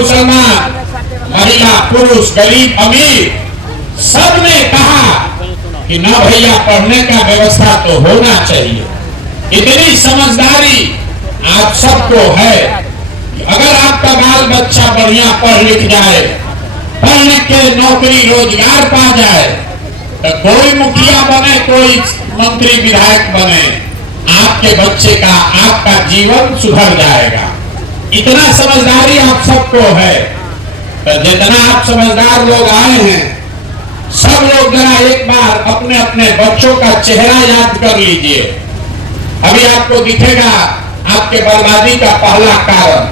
मुसलमान, महिला पुरुष, गरीब अमीर, सब ने कहा कि ना भैया पढ़ने का व्यवस्था तो होना चाहिए। इतनी समझदारी आप सबको है कि अगर आपका बाल बच्चा बढ़िया पढ़ लिख जाए, पढ़ लिख के नौकरी रोजगार पा जाए, तो कोई मुखिया बने, कोई मंत्री विधायक बने, आपके बच्चे का, आपका जीवन सुधर जाएगा। इतना समझदारी आप सबको है। तो जितना आप समझदार लोग आए हैं, सब लोग जरा एक बार अपने अपने बच्चों का चेहरा याद कर लीजिए। अभी आपको दिखेगा आपके बर्बादी का पहला कारण।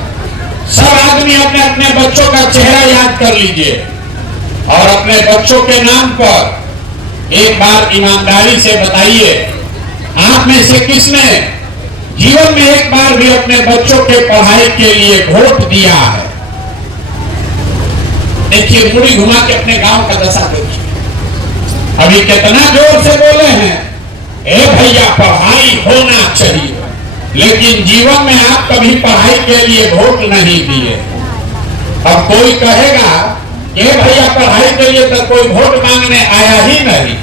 सब आदमी अपने अपने बच्चों का चेहरा याद कर लीजिए और अपने बच्चों के नाम पर एक बार ईमानदारी से बताइए, आप में से किसने जीवन में एक बार भी अपने बच्चों के पढ़ाई के लिए वोट दिया है? देखिए, मुड़ी घुमा के अपने गांव का दशा देखिए। अभी कितना जोर से बोले हैं, ए भैया पढ़ाई होना चाहिए, लेकिन जीवन में आप कभी पढ़ाई के लिए वोट नहीं दिए। अब कोई कहेगा ए भैया पढ़ाई के लिए तो कोई वोट मांगने आया ही नहीं,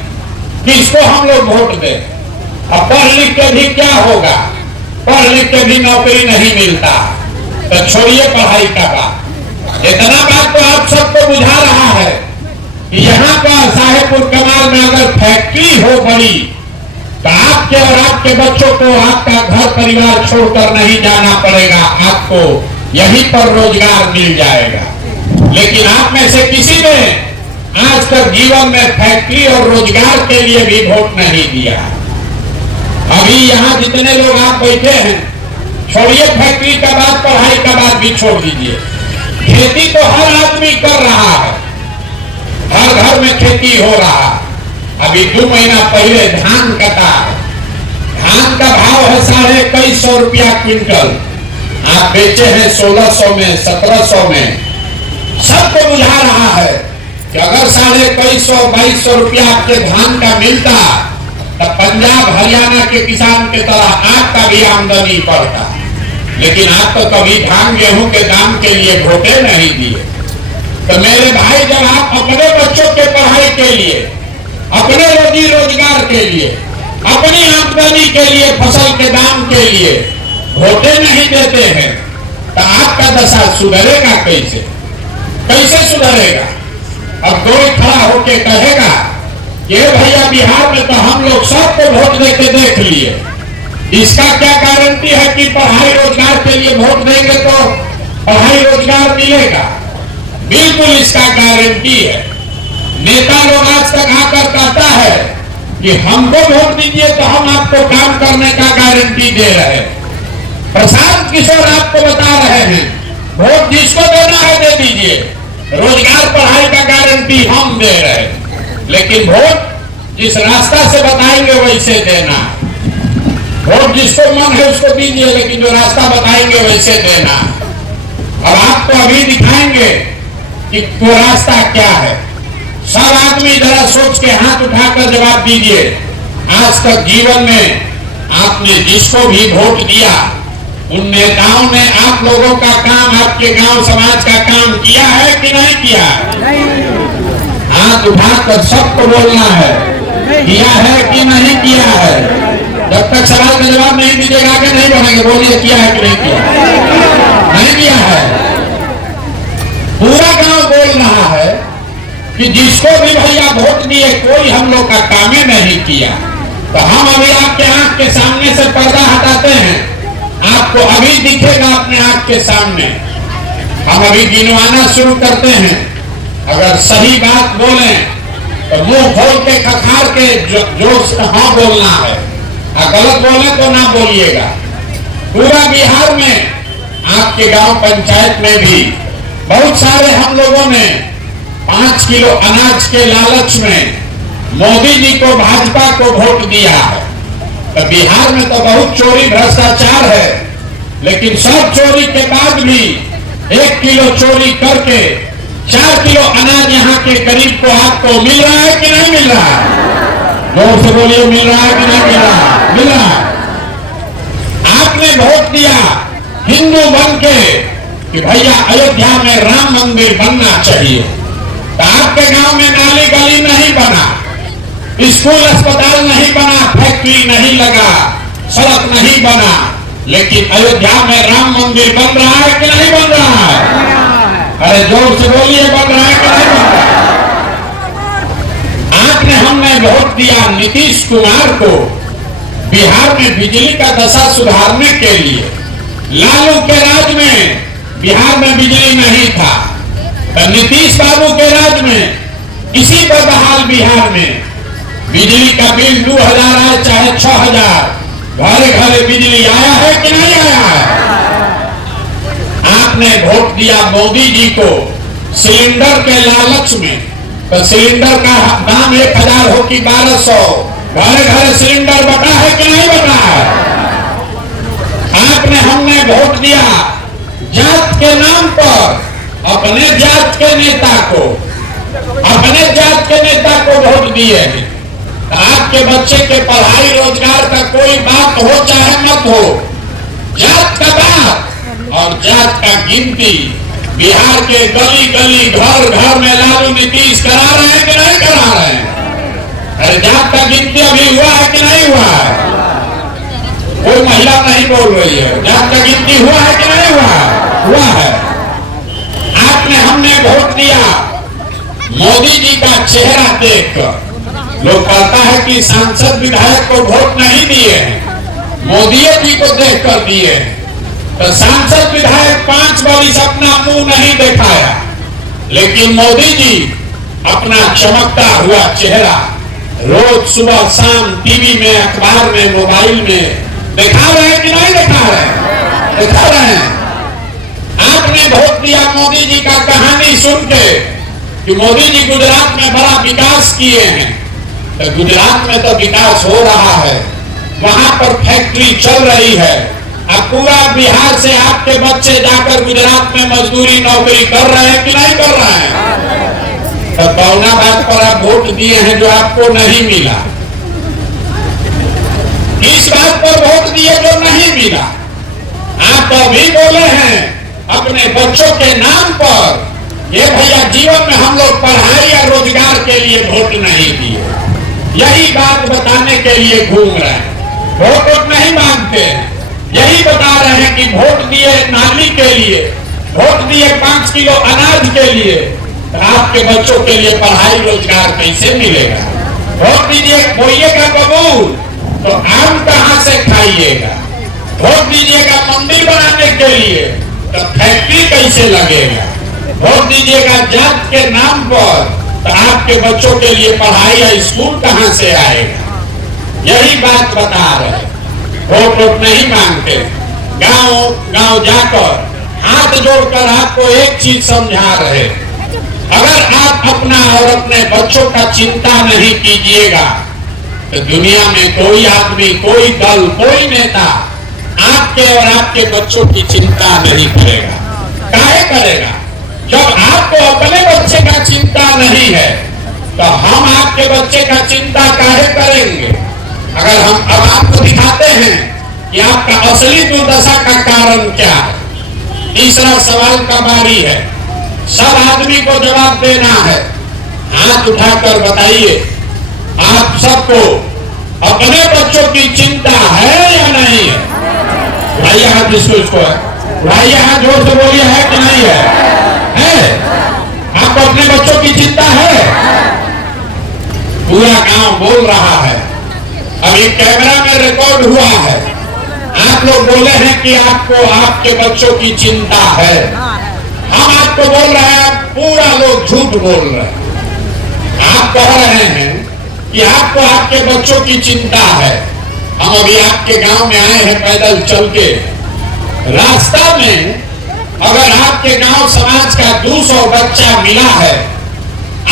किसको हम लोग वोट दें? अब पढ़ लिख के भी क्या होगा? पढ़ लिख के भी नौकरी नहीं मिलता, तो छोड़िए पढ़ाई का बात। इतना बात तो आप सबको बुझा रहा है कि यहाँ पर साहेबपुर कमाल में अगर फैक्ट्री हो बड़ी, तो आपके और आपके बच्चों को आपका घर परिवार छोड़कर नहीं जाना पड़ेगा, आपको यहीं पर रोजगार मिल जाएगा। लेकिन आप में से किसी ने आज तक जीवन में फैक्ट्री और रोजगार के लिए भी वोट नहीं दिया। अभी यहाँ जितने लोग आप बैठे हैं, छोड़िए फैक्ट्री का बात, पढ़ाई का बात भी छोड़ दीजिए। खेती तो हर आदमी कर रहा है, हर घर में खेती हो रहा। अभी 2 महीना पहले धान कटा, धान का भाव है 2150 रुपया क्विंटल, आप बेचे हैं 1600 में, 1700 में। सबको बुझा रहा है कि अगर 2150-2200 रुपया आपके धान का मिलता, तो पंजाब हरियाणा के किसान के तरह आपका भी आमदनी बढ़ता। लेकिन आप तो कभी धान गेहूं के दाम के लिए वोटे नहीं दिए। तो मेरे भाई, जब आप अपने बच्चों के पढ़ाई के लिए, अपने रोजी रोजगार के लिए, अपनी आमदनी के लिए, फसल के दाम के लिए वोटे नहीं देते हैं, तो आपका दशा सुधरेगा कैसे? कैसे सुधरेगा? अब कोई खड़ा होके कहेगा कि भैया बिहार में तो हम लोग सबको वोट देके देख लिए, इसका क्या गारंटी है कि पढ़ाई रोजगार के लिए वोट देंगे तो पढ़ाई रोजगार मिलेगा? बिल्कुल इसका गारंटी है। नेता लोग आज तक आकर कहता है कि हमको वोट दीजिए तो हम आपको काम करने का गारंटी दे रहे हैं। प्रशांत किशोर आपको बता रहे हैं, वोट जिसको देना है दे दीजिए, रोजगार पढ़ाई का गारंटी हम दे रहे हैं। लेकिन वोट जिस रास्ता से बताएंगे वैसे देना। वोट जिसको मन है उसको दीजिए, लेकिन जो रास्ता बताएंगे वैसे देना। अब आपको अभी दिखाएंगे कि वो रास्ता क्या है। सब आदमी जरा सोच के हाथ उठाकर जवाब दीजिए, आज तक जीवन में आपने जिसको भी वोट दिया, उन नेताओं ने आप लोगों का काम, आपके गांव समाज का काम किया है कि नहीं किया? हाथ उठाकर सबको बोलना है, किया है कि नहीं किया है। जब तक सवाल का जवाब नहीं दीजिएगा आगे नहीं बढ़ेंगे। बोलिए, किया है कि नहीं किया? नहीं किया है। पूरा गांव बोल रहा है कि जिसको भी भैया वोट दिए कोई हम लोग का काम नहीं किया। तो हम अभी आपके आंख के सामने से पर्दा हटाते हैं, आपको अभी दिखेगा अपने आंख के सामने। हम अभी गिनवाना शुरू करते हैं। अगर सही बात बोले तो मुंह खोल के खखार के जोर से हाँ बोलना है, और गलत बोले तो ना बोलिएगा। पूरा बिहार में, आपके गांव पंचायत में भी बहुत सारे हम लोगों ने 5 किलो अनाज के लालच में मोदी जी को, भाजपा को वोट दिया है। तो बिहार में तो बहुत चोरी भ्रष्टाचार है, लेकिन सब चोरी के बाद भी 1 किलो चोरी करके 4 किलो अनाज यहाँ के गरीब को आपको मिल रहा है कि नहीं मिल रहा है? जोर से बोलिए, मिल रहा है कि नहीं मिल रहा? मिल रहा है। आपने वोट दिया हिंदू बन के कि भैया अयोध्या में राम मंदिर बनना चाहिए। तो आपके गांव में नाली गली नहीं बना, स्कूल अस्पताल नहीं बना, फैक्ट्री नहीं लगा, सड़क नहीं बना, लेकिन अयोध्या में राम मंदिर बन रहा है कि नहीं बन रहा है? अरे जोर से बोलिए, बन रहा है कि नहीं बन रहा है? आपने हमने वोट दिया नीतीश कुमार को बिहार में बिजली का दशा सुधारने के लिए। लालू के राज में बिहार में बिजली नहीं था, तो नीतीश बाबू के राज में इसी पर बहाल बिहार में बिजली का बिल 2000 आए चाहे 6000, घरे घरे बिजली आया है कि नहीं आया है? आपने वोट दिया मोदी जी को सिलेंडर के लालच में, तो सिलेंडर का दाम 1000 हो कि 1200, घरे घरे सिलेंडर बटा है कि नहीं बटा है? आपने हमने वोट दिया जात के नाम पर अपने जात के नेता को, अपने जात के नेता को वोट दिए हैं। तो आपके बच्चे के पढ़ाई रोजगार का कोई बात हो चाहे मत हो, जात का बात और जात का गिनती बिहार के गली गली घर घर में लालू नीतीश करा रहे हैं कि नहीं करा रहे हैं? अरे जात का गिनती अभी हुआ है कि नहीं हुआ है? कोई महिला नहीं बोल रही है। जात का गिनती हुआ है कि नहीं हुआ है? हुआ है। आपने हमने वोट दिया मोदी जी का चेहरा देखकर। लोग कहता है कि सांसद विधायक को वोट नहीं दिए, मोदी जी को देखकर दिए। तो सांसद विधायक 5 वर्ष अपना मुंह नहीं दिखाया, लेकिन मोदी जी अपना चमकता हुआ चेहरा रोज सुबह शाम टीवी में, अखबार में, मोबाइल में दिखा रहे हैं कि नहीं दिखा रहे? दिखा रहे हैं। आपने वोट दिया मोदी जी का कहानी सुन के कि मोदी जी गुजरात में बड़ा विकास किए हैं। तो गुजरात में तो विकास हो रहा है, वहां पर फैक्ट्री चल रही है। अब पूरा बिहार से आपके बच्चे जाकर गुजरात में मजदूरी नौकरी कर रहे हैं कि नहीं कर रहे हैं? तो कौना बात पर आप वोट दिए हैं जो आपको नहीं मिला? इस बात पर वोट दिए जो नहीं मिला। आप तो अभी बोले हैं अपने बच्चों के नाम पर, ये भैया जीवन में हम लोग पढ़ाई या रोजगार के लिए वोट नहीं दिए, यही बात बताने के लिए घूम रहे हैं। वोट नहीं मांगते हैं, यही बता रहे हैं कि वोट दिए नाली के लिए, वोट दिए 5 किलो अनाज के लिए, तो आपके बच्चों के लिए पढ़ाई रोजगार कैसे मिलेगा? वोट दीजिए, बोइएगा कबूल तो आम कहां से खाइएगा? वोट दीजिएगा मंदिर बनाने के लिए, तो फैक्ट्री कैसे लगेगा? वोट दीजिएगा जात के नाम पर, तो आपके बच्चों के लिए पढ़ाई या स्कूल कहां से आएगा? यही बात बता रहे। वोट नहीं मांगते, गांव गांव जाकर हाथ जोड़कर आपको एक चीज समझा रहे, अगर आप अपना और अपने बच्चों का चिंता नहीं कीजिएगा तो दुनिया में कोई आदमी, कोई दल, कोई नेता आपके और आपके बच्चों की चिंता नहीं करेगा। काहे करेगा? जब आपको अपने बच्चे का चिंता नहीं है तो हम आपके बच्चे का चिंता काहे करेंगे? अगर हम अब आपको दिखाते हैं कि आपका असली दुर्दशा का कारण क्या है। तीसरा सवाल का बारी है, सब आदमी को जवाब देना है। हाथ उठाकर बताइए, आप सबको अपने बच्चों की चिंता है या नहीं है? भाई हाथ जिसको इसको है, भाई हाथ जोर से बोलिए, है कि नहीं है? है? आपको अपने बच्चों की चिंता है? पूरा गांव बोल रहा है, अभी कैमरा में रिकॉर्ड हुआ है। आप लोग बोले हैं कि आपको आपके बच्चों की चिंता है। हम आपको बोल रहे हैं, पूरा लोग झूठ बोल रहे हैं। आप कह रहे हैं कि आपको आपके बच्चों की चिंता है। हम अभी आपके गांव में आए हैं पैदल चल के। रास्ता में अगर आपके गांव समाज का 200 बच्चा मिला है,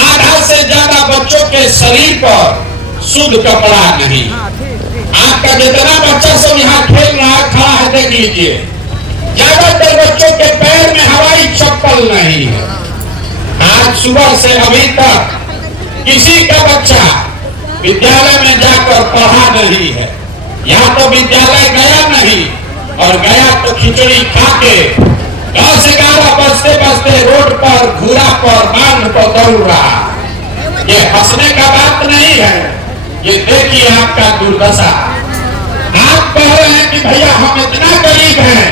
आधा से ज्यादा बच्चों के शरीर पर शुद्ध कपड़ा नहीं। आपका जितना बच्चा सब यहाँ खेल रहा है, खड़ा है, देख लीजिए, ज्यादातर बच्चों के पैर में हवाई चप्पल नहीं है। आज सुबह से अभी तक किसी का बच्चा विद्यालय में जाकर पढ़ा नहीं है, या तो विद्यालय गया नहीं और गया तो खिचड़ी खा के 10-11 बजते बजते रोड पर, घूरा पर, बांध पर दौड़ रहा। ये हंसने का बात नहीं है, ये देखिए आपका दुर्दशा। आप कह रहे हैं कि भैया हम इतना गरीब हैं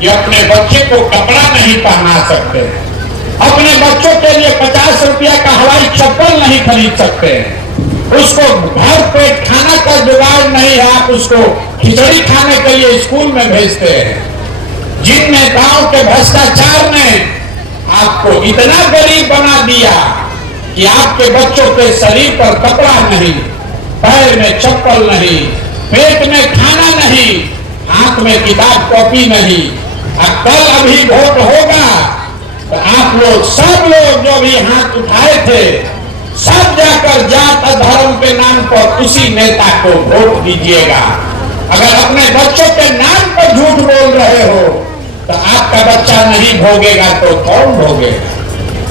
कि अपने बच्चे को कपड़ा नहीं पहना सकते, अपने बच्चों के लिए 50 रुपया का हवाई चप्पल नहीं खरीद सकते, उसको घर पे खाना का जुगाड़ नहीं है, आप उसको खिचड़ी खाने के लिए स्कूल में भेजते हैं। जिन नेताओं के भ्रष्टाचार ने आपको इतना गरीब बना दिया कि आपके बच्चों के शरीर पर कपड़ा नहीं, पैर में चप्पल नहीं, पेट में खाना नहीं, हाथ में किताब कॉपी नहीं। अब कल अभी वोट होगा तो आप लोग सब लोग जो भी हाथ उठाए थे सब जाकर जात धर्म के नाम पर उसी नेता को वोट दीजिएगा। अगर अपने बच्चों के नाम पर झूठ बोल रहे हो तो आपका बच्चा नहीं भोगेगा तो कौन भोगेगा?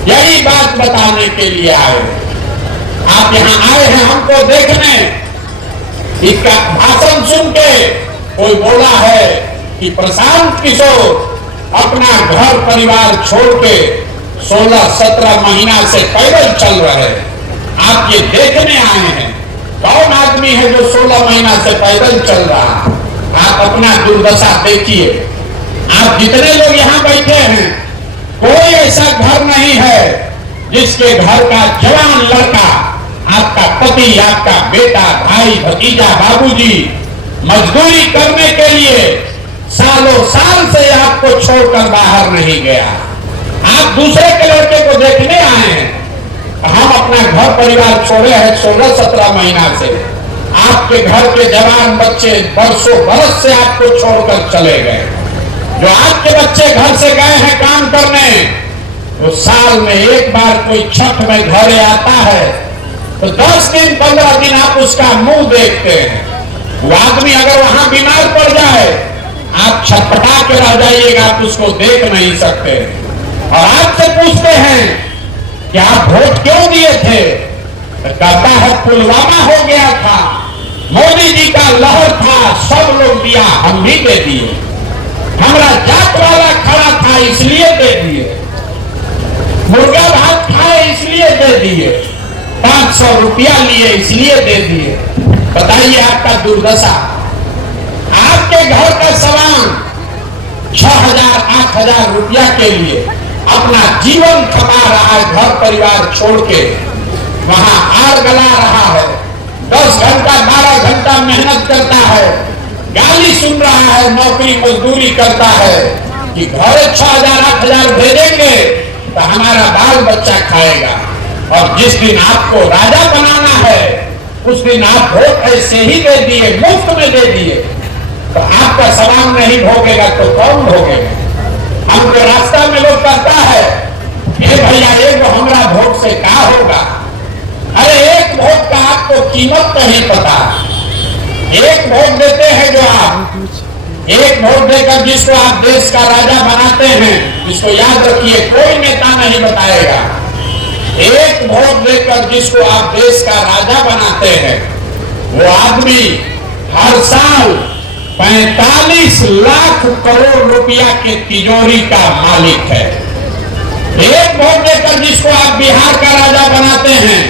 यही बात बताने के लिए आए। आप यहाँ आए हैं हमको देखने। इसका भाषण सुन के कोई बोला है कि प्रशांत किशोर अपना घर परिवार छोड़ के 16-17 महीना से पैदल चल रहे हैं। आप ये देखने आए हैं कौन आदमी है जो 16 महीना से पैदल चल रहा है? आप अपना दुर्दशा देखिए। आप जितने लोग यहाँ बैठे हैं कोई ऐसा घर नहीं है जिसके घर का जवान लड़का, आपका पति, आपका बेटा, भाई, भतीजा, बाबूजी मजदूरी करने के लिए सालों साल से आपको छोड़कर बाहर नहीं गया। आप दूसरे के लड़के को देखने आए हैं। हम अपना घर परिवार छोड़े हैं 16-17 महीना से। आपके घर के जवान बच्चे बरसों बरस से आपको छोड़कर चले गए। जो आपके बच्चे घर से गए हैं काम करने, तो साल में एक बार कोई छठ में घरे आता है तो 10 दिन 15 दिन आप उसका मुंह देखते हैं। वो आदमी अगर वहां बीमार पड़ जाए आप छटपटा के रह जाइएगा, आप उसको देख नहीं सकते। और आपसे पूछते हैं कि आप वोट क्यों दिए थे, तो कहता है पुलवामा हो गया था, मोदी जी का लहर था, सब लोग दिया, हम भी दे दिए। हमारा जात वाला खड़ा था इसलिए दे दिए, मुर्गा भात खाए इसलिए दे दिए, 500 रुपया लिए इसलिए दे दिए। बताइए आपका दुर्दशा। आपके घर का सामान 6,000-8,000 रुपया के लिए अपना जीवन खपा रहा है, घर परिवार छोड़ के वहां आड़ गला रहा है, 10 घंटा 12 घंटा मेहनत करता है, गाली सुन रहा है, नौकरी मजदूरी करता है कि घर 6,000-8,000 भेजेंगे तो हमारा बाल बच्चा खाएगा। और जिस दिन आपको राजा बनाना है उस दिन आप वोट ऐसे ही दे दिए, मुफ्त में दे दिए, तो आपका सामान नहीं भोगेगा तो कौन भोगेगा? हमको रास्ता में लोग कहता है ए भैया एक हमारा वोट से क्या होगा? अरे एक वोट का आपको कीमत नहीं पता। एक वोट देते हैं जो आप, एक वोट देकर जिसको आप देश का राजा बनाते हैं, इसको याद रखिए कोई नेता नहीं बताएगा। एक वोट देकर जिसको आप देश का राजा बनाते हैं वो आदमी हर साल 45 लाख करोड़ रुपया के तिजोरी का मालिक है। एक वोट देकर जिसको आप बिहार का राजा बनाते हैं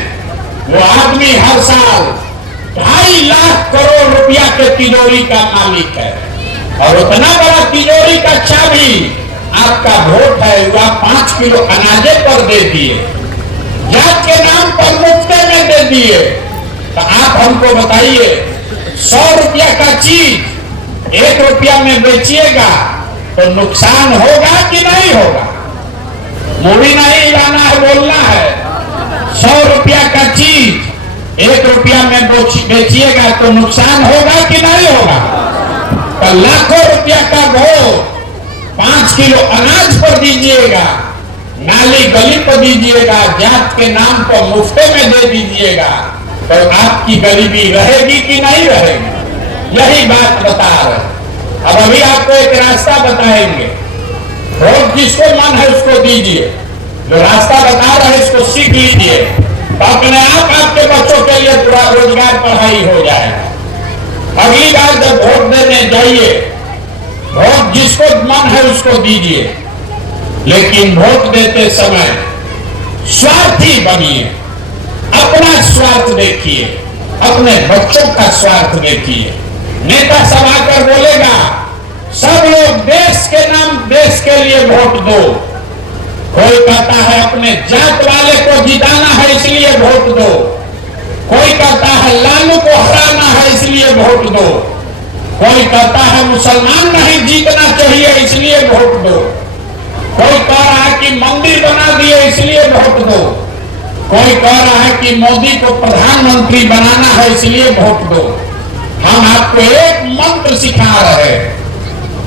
वो आदमी हर साल 2.5 लाख करोड़ रुपया के तिजोरी का मालिक है। और उतना बड़ा तिजोरी का चाबी आपका वोट है, वो आप 5 किलो अनाजे पर दे दिए, जात के नाम पर मुफ्ते में दे दिए। तो आप हमको बताइए 100 रुपया का चीज 1 रुपया में बेचिएगा तो नुकसान होगा कि नहीं होगा? मूवी नहीं हिलाना है, बोलना है। 100 रुपया का चीज 1 रुपया में बेचिएगा तो नुकसान होगा कि नहीं होगा? तो लाखों रुपया का वोट 5 किलो अनाज पर दीजिएगा, नाली गली पर दीजिएगा, जात के नाम पर मुफ्ते में दे दीजिएगा, तो आपकी गरीबी रहेगी कि नहीं रहेगी? यही बात बता रहे। अब अभी आपको एक रास्ता बताएंगे, वोट जिसको मन है उसको दीजिए, जो रास्ता बता रहे इसको सीख लीजिए, तो अपने आप आपके बच्चों के लिए पूरा रोजगार पढ़ाई हो जाएगा। अगली बार जब वोट देने जाइए, वोट जिसको मन है उसको दीजिए, लेकिन वोट देते समय स्वार्थी बनिए, अपना स्वार्थ देखिए, अपने बच्चों का स्वार्थ देखिए। नेता सब आकर बोलेगा सब लोग देश के नाम, देश के लिए वोट दो। कोई कहता है अपने जात वाले को जिताना है इसलिए वोट दो, कोई कहता है लालू को हराना है इसलिए वोट दो, कोई कहता है मुसलमान नहीं जीतना चाहिए इसलिए वोट दो, कोई कह रहा है कि मंदिर बना दिए इसलिए वोट दो, कोई कह रहा है कि मोदी को प्रधानमंत्री बनाना है इसलिए वोट दो। हम आपको एक मंत्र सिखा रहे हैं,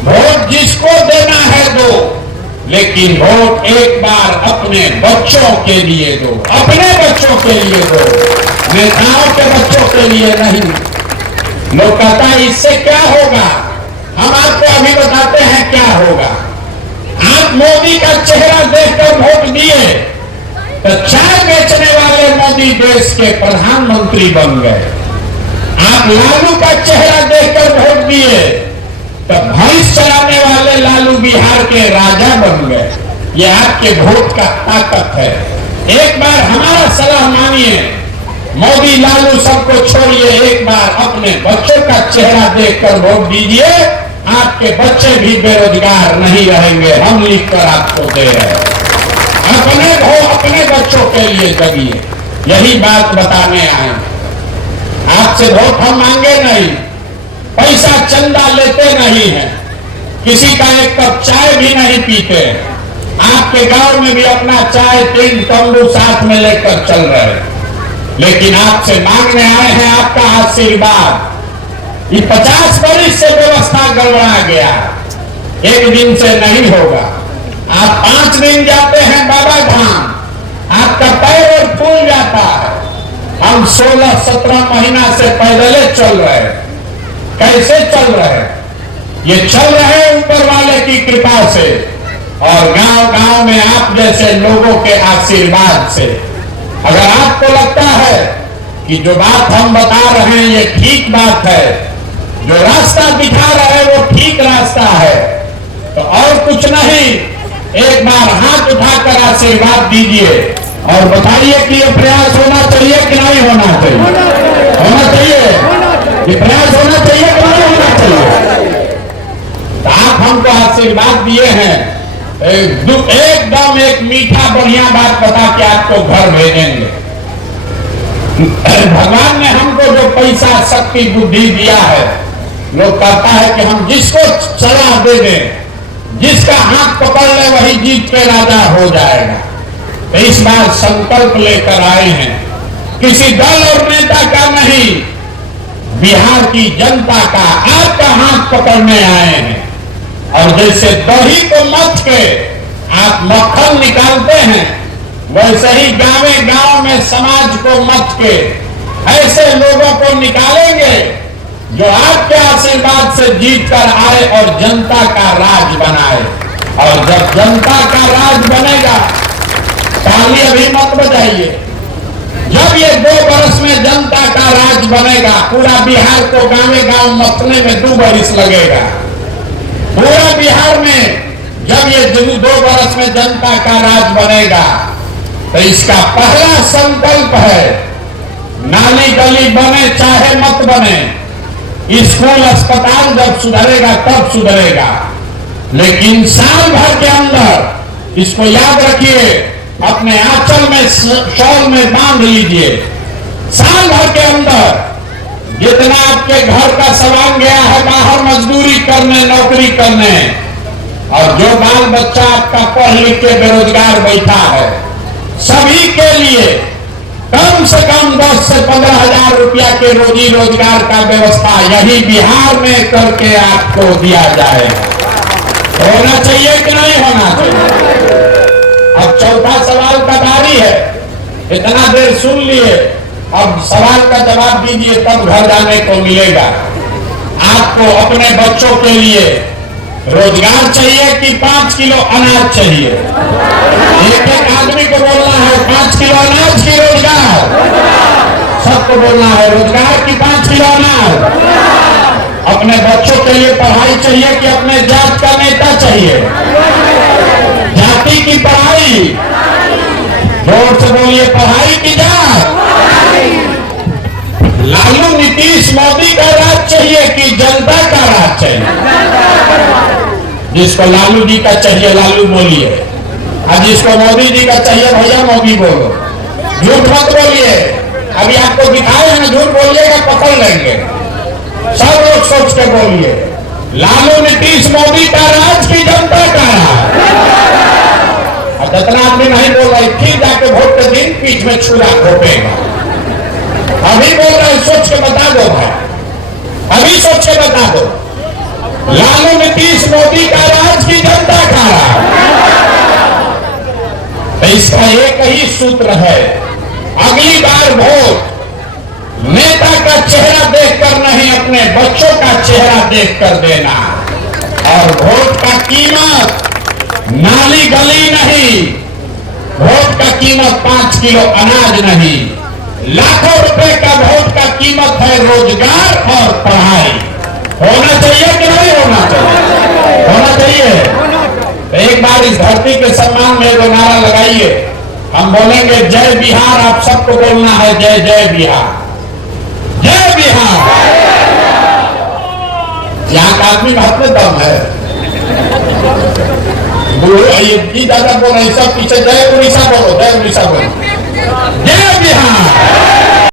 वोट जिसको देना है दो, लेकिन वोट एक बार अपने बच्चों के लिए दो, अपने बच्चों के लिए दो, नेताओं के बच्चों के लिए नहीं। लोग कहता है इससे क्या होगा, हम आपको अभी बताते हैं क्या होगा। आप मोदी का चेहरा देखकर वोट दिए तो चाय बेचने वाले मोदी देश के प्रधानमंत्री बन गए। आप लालू का चेहरा देखकर वोट दिए तो भैंस चलाने वाले लालू बिहार के राजा बन गए। ये आपके वोट का ताकत है। एक बार हमारा सलाह मानिए, मोदी लालू सबको छोड़िए, एक बार अपने बच्चों का चेहरा देखकर वोट दीजिए। आपके बच्चे भी बेरोजगार नहीं रहेंगे, हम लिखकर आपको दे रहे हैं। अपने बच्चों के लिए जगिए, यही बात बताने आए। आपसे वोट हम मांगे नहीं, पैसा चंदा लेते नहीं है, किसी का एक कप चाय भी नहीं पीते। आपके गांव में भी अपना चाय तीन तंबू साथ में लेकर चल रहे हैं, लेकिन आपसे मांगने आए हैं आपका आशीर्वाद। ये 50 वर्ष से व्यवस्था गड़बड़ा गया, एक दिन से नहीं होगा। आप 5 दिन जाते हैं बाबा धाम, आपका पैर और फूल जाता है। हम 16-17 महीना से पैदल चल रहे हैं। कैसे चल रहे हैं? ये चल रहे हैं ऊपर वाले की कृपा से और गांव-गांव में आप जैसे लोगों के आशीर्वाद से। अगर आपको लगता है कि जो बात हम बता रहे हैं ये ठीक बात है, जो रास्ता दिखा रहे हैं वो ठीक रास्ता है, तो और कुछ नहीं, एक बार हाथ उठाकर आशीर्वाद दीजिए और बताइए कि ये प्रयास होना चाहिए कि नहीं होना चाहिए। होना चाहिए, ये प्रयास होना चाहिए कि नहीं होना चाहिए। तो आप हमको आशीर्वाद दिए हैं, एकदम एक मीठा बढ़िया बात बता के आपको घर भेजेंगे। भगवान ने हमको जो पैसा शक्ति बुद्धि दिया है, लोग कहता है कि हम जिसको सलाह दे दें, जिसका हाथ पकड़ ले वही जीत के राजा हो जाएगा। तो इस बार संकल्प लेकर आए हैं, किसी दल और नेता का नहीं, बिहार की जनता का आपका हाथ पकड़ने आए हैं। और जैसे दही को मथ के आप मक्खन निकालते हैं, वैसे ही गांव में समाज को मथ के ऐसे लोगों को निकालेंगे जो आपके आशीर्वाद से जीत कर आए और जनता का राज बनाए। और जब जनता का राज बनेगा, ताली अभी मत बजाइए, जब ये 2 वर्ष में जनता का राज बनेगा, पूरा बिहार को गांव मथने में 2 वर्ष लगेगा। पूरा बिहार में जब ये 2 वर्ष में जनता का राज बनेगा, तो इसका पहला संकल्प है, नाली गली बने चाहे मत बने, स्कूल अस्पताल जब सुधरेगा तब सुधरेगा, लेकिन साल भर के अंदर इसको याद रखिए, अपने आंचल में शॉल में बांध लीजिए। साल भर के अंदर जितना आपके घर का सामान गया है बाहर मजदूरी करने, नौकरी करने, और जो बाल बच्चा आपका पढ़ लिख के बेरोजगार बैठा है, सभी के लिए कम से कम 10 से 15 हजार रुपया के रोजी रोजगार का व्यवस्था यही बिहार में करके आपको दिया जाएगा। होना चाहिए कि नहीं होना चाहिए? अब चौथा सवाल का बारी है, इतना देर सुन लिए, अब सवाल का जवाब दीजिए, तब घर जाने को मिलेगा। आपको अपने बच्चों के लिए रोजगार चाहिए कि 5 किलो अनाज चाहिए? एक आदमी को बोलना है 5 किलो अनाज की रोजगार, सबको बोलना है रोजगार की 5 किलो अनाज। अपने बच्चों के लिए पढ़ाई चाहिए कि अपने जात का नेता चाहिए? जात जाति की पढ़ाई, जोर से बोलिए, पढ़ाई की जात। लालू नीतीश मोदी का राज चाहिए कि जनता का राज चाहिए? जिसको लालू जी का चाहिए लालू बोलिए, और जिसको मोदी जी का चाहिए भैया मोदी बोलो। झूठ मत बोलिए, अभी आपको दिखाए हैं, झूठ बोलिएगा पकड़ लेंगे। सब लोग सोच के बोलिए, लालू नीतीश मोदी का राज की जनता का राज। और जितना आदमी नहीं बोल रहे फिर जाके वोट के दिन पीठ में छुरा घोपेगा। अभी बोल रहे हैं, सोच के बता दो भाई, अभी सोच के बता दो, लालू नीतीश मोदी का राज की जनता का राज। इसका एक ही सूत्र है, अगली बार वोट नेता का चेहरा देखकर नहीं, अपने बच्चों का चेहरा देखकर देना। और वोट का कीमत नाली गली नहीं, वोट का कीमत 5 किलो अनाज नहीं, लाखों रुपए का वोट का कीमत है रोजगार और पढ़ाई। होना चाहिए कि नहीं होना चाहिए? होना चाहिए। एक बार इस धरती के सम्मान में वो नारा लगाइए, हम बोलेंगे जय बिहार। आप सबको बोलना है जय जय बिहार, जय बिहार। यहाँ का आदमी हाथ में दम है, ये ज्यादा बोल रहे सब पीछे जय उड़ीसा बोलो, जय उड़ीसा बोलो, जय बिहार।